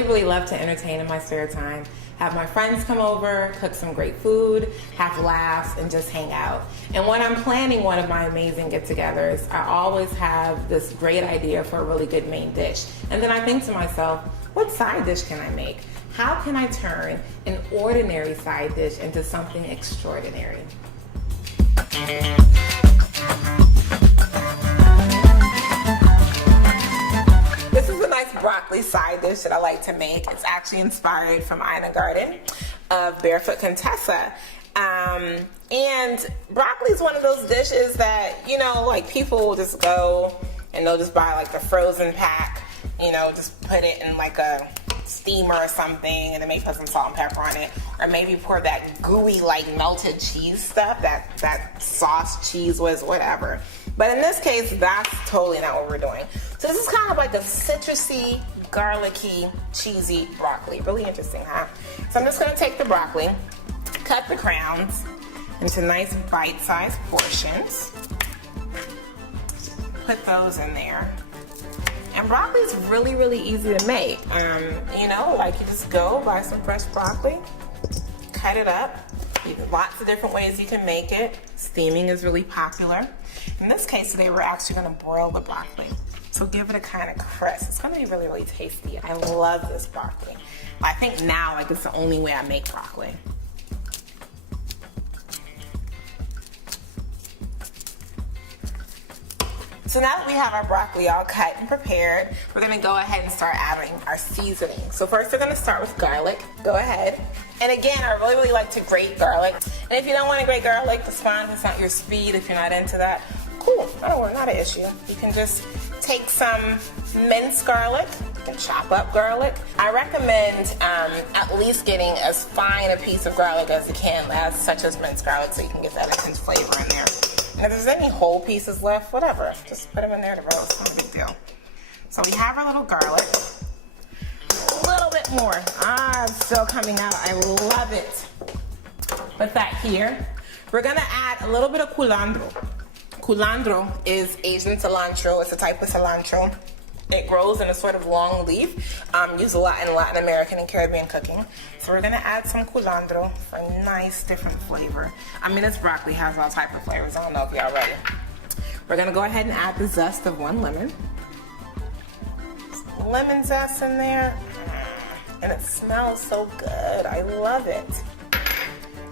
really love to entertain in my spare time. Have my friends come over, cook some great food, have laughs, and just hang out. And when I'm planning one of my amazing get-togethers, I always have this great idea for a really good main dish. And then I think to myself, what side dish can I make? How can I turn an ordinary side dish into something extraordinary? This is a nice broccoli side dish that I like to make. It's actually inspired from Ina Garden of Barefoot Contessa. And broccoli is one of those dishes that, you know, like people will just go and they'll just buy like the frozen pack, you know, just put it in like a steamer or something, and then maybe put some salt and pepper on it, or maybe pour that gooey like melted cheese stuff, that sauce cheese whiz, whatever. But in this case, that's totally not what we're doing. So this is kind of like a citrusy, garlicky, cheesy broccoli. Really interesting, huh? So I'm just gonna take the broccoli, cut the crowns into nice bite-sized portions, put those in there. And broccoli is really easy to make. You know, like you just go buy some fresh broccoli, cut it up. Lots of different ways you can make it. Steaming is really popular. In this case today, we're actually gonna broil the broccoli. So give it a kind of crisp. It's gonna be really tasty. I love this broccoli. I think now, like, it's the only way I make broccoli. So now that we have our broccoli all cut and prepared, we're gonna go ahead and start adding our seasoning. So first we're gonna start with garlic. Go ahead. And again, I really like to grate garlic. And if you don't want to grate garlic, that's fine. It's not your speed. If you're not into that, cool. Oh, not an issue. You can just take some minced garlic. You can chop up garlic. I recommend at least getting as fine a piece of garlic as you can, such as minced garlic, so you can get that intense flavor in there. And if there's any whole pieces left, whatever, just put them in there to roast. No big deal. So we have our little garlic. A little bit more. It's still coming out. I love it. Put that here. We're gonna add a little bit of culantro. Culantro is Asian cilantro. It's a type of cilantro. It grows in a sort of long leaf, used a lot in Latin American and Caribbean cooking. So we're gonna add some culantro for a nice different flavor. I mean, this broccoli has all type of flavors. I don't know if y'all ready. We're gonna go ahead and add the zest of 1 lemon. Lemon zest in there, and it smells so good. I love it.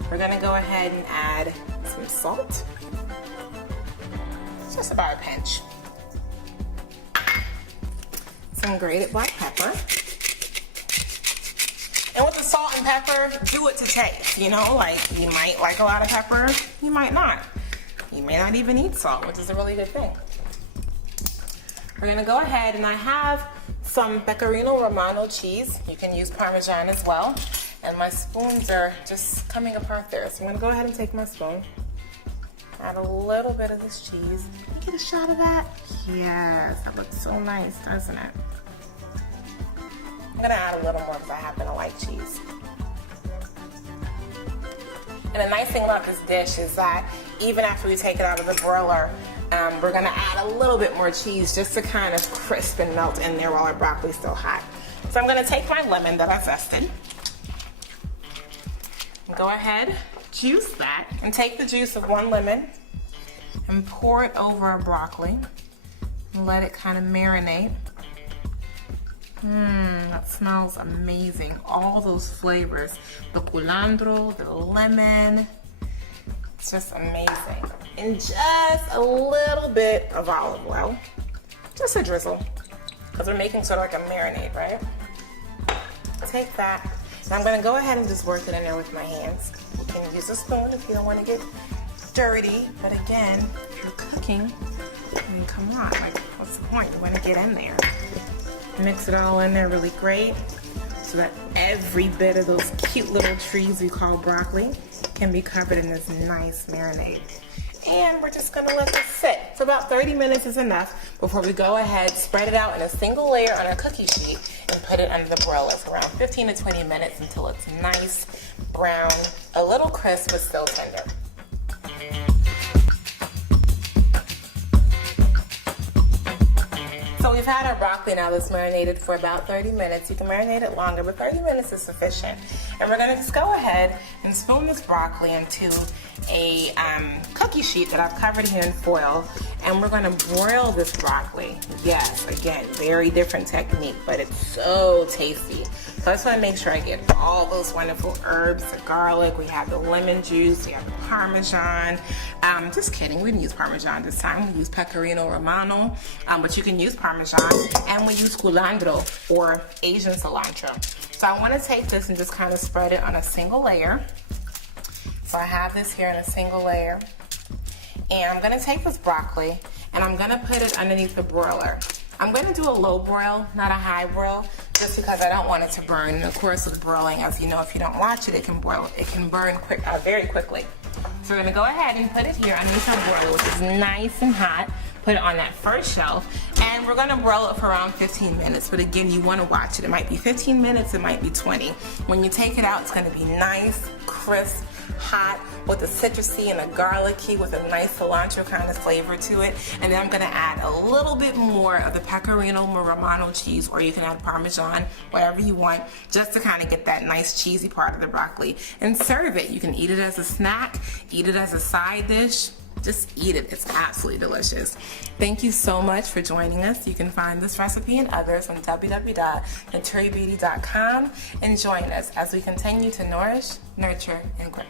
We're gonna go ahead and add some salt. Just about a pinch. Some grated black pepper. And with the salt and pepper, do it to taste. You know, like you might like a lot of pepper, you might not. You may not even eat salt, which is a really good thing. We're gonna go ahead, and I have some Pecorino Romano cheese. You can use Parmesan as well. And my spoons are just coming apart there. So I'm gonna go ahead and take my spoon. Add a little bit of this cheese. Can you get a shot of that? Yes, that looks so nice, doesn't it? I'm gonna add a little more because I happen to like cheese. And the nice thing about this dish is that even after we take it out of the broiler, we're gonna add a little bit more cheese just to kind of crisp and melt in there while our broccoli's still hot. So I'm gonna take my lemon that I zested, and go ahead, juice that, and take the juice of 1 lemon and pour it over our broccoli and let it kind of marinate. That smells amazing. All those flavors, the culantro, the lemon, it's just amazing. And just a little bit of olive oil, just a drizzle, because we're making sort of like a marinade, right? Take that, and I'm gonna go ahead and just work it in there with my hands. You can use a spoon if you don't want to get dirty, but again, if you're cooking, I mean, come on, like, what's the point? You want to get in there. Mix it all in there really great so that every bit of those cute little trees we call broccoli can be covered in this nice marinade. And we're just gonna let this sit. So about 30 minutes is enough before we go ahead, spread it out in a single layer on our cookie sheet and put it under the broiler for around 15 to 20 minutes until it's nice, brown, a little crisp but still tender. So we we've had our broccoli now that's marinated for about 30 minutes. You can marinate it longer, but 30 minutes is sufficient. And we're gonna just go ahead and spoon this broccoli into a cookie sheet that I've covered here in foil. And we're gonna broil this broccoli. Yes, again, very different technique, but it's so tasty. So I just wanna make sure I get all those wonderful herbs, the garlic, we have the lemon juice, we have the Parmesan. Just kidding, we didn't use Parmesan this time. We use Pecorino Romano, but you can use Parmesan, and we use culantro or Asian cilantro. So I wanna take this and just kind of spread it on a single layer. So I have this here in a single layer. And I'm gonna take this broccoli and I'm gonna put it underneath the broiler. I'm gonna do a low broil, not a high broil, just because I don't want it to burn. And of course with broiling, as you know, if you don't watch it, it can burn very quickly. So we're gonna go ahead and put it here underneath our broiler, which is nice and hot. Put it on that first shelf, and we're gonna broil it for around 15 minutes. But again, you wanna watch it. It might be 15 minutes, it might be 20. When you take it out, it's gonna be nice, crisp, hot, with a citrusy and a garlicky with a nice cilantro kind of flavor to it. And then I'm gonna add a little bit more of the Pecorino Romano cheese, or you can add Parmesan, whatever you want, just to kind of get that nice cheesy part of the broccoli. And serve it. You can eat it as a snack, eat it as a side dish. Just eat it. It's absolutely delicious. Thank you so much for joining us. You can find this recipe and others on www.naturiabeauty.com and join us as we continue to nourish, nurture, and grow.